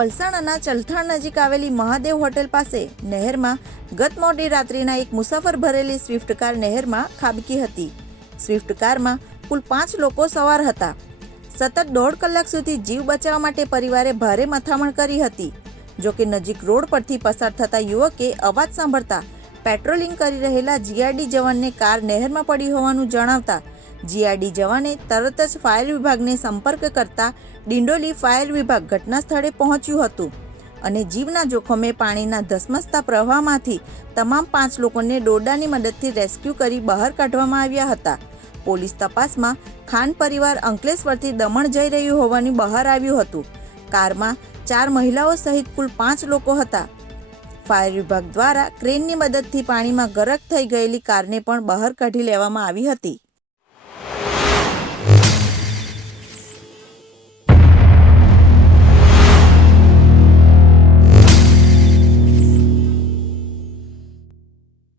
પલસાણાના ચલથાણ નજીક આવેલી મહાદેવ હોટેલ પાસે નહેરમાં ગત મોડી રાત્રિના એક મુસાફર ભરેલી સ્વિફ્ટ કાર નહેરમાં ખાબકી હતી। સ્વિફ્ટ કારમાં કુલ 5 લોકો સવાર હતા। સતત 1.5 કલાક સુધી જીવ બચાવવા માટે પરિવારે ભારે મથામણ કરી હતી। જોકે નજીક રોડ પરથી પસાર થતા યુવકે અવાજ સાંભળતા પેટ્રોલિંગ કરી રહેલા જીઆરડી જવાનને કાર નહેરમાં પડી હોવાનું જણાવતા જીઆરડી જવાને તરત જ ફાયર વિભાગને સંપર્ક કરતા ડિંડોલી ફાયર વિભાગ ઘટના સ્થળે પહોંચ્યું હતું અને જીવના જોખમે પાણીના ધસમસતા પ્રવાહમાંથી તમામ 5 લોકોને દોરડાની મદદથી રેસ્ક્યુ કરી બહાર કાઢવામાં આવ્યા હતા। પોલીસ તપાસમાં ખાન પરિવાર અંકલેશ્વરથી દમણ જઈ રહ્યું હોવાનું બહાર આવ્યું હતું। કારમાં 4 મહિલાઓ સહિત કુલ 5 લોકો હતા। ફાયર વિભાગ દ્વારા ક્રેનની મદદથી પાણીમાં ગરક થઈ ગયેલી કારને પણ બહાર કાઢી લેવામાં આવી હતી।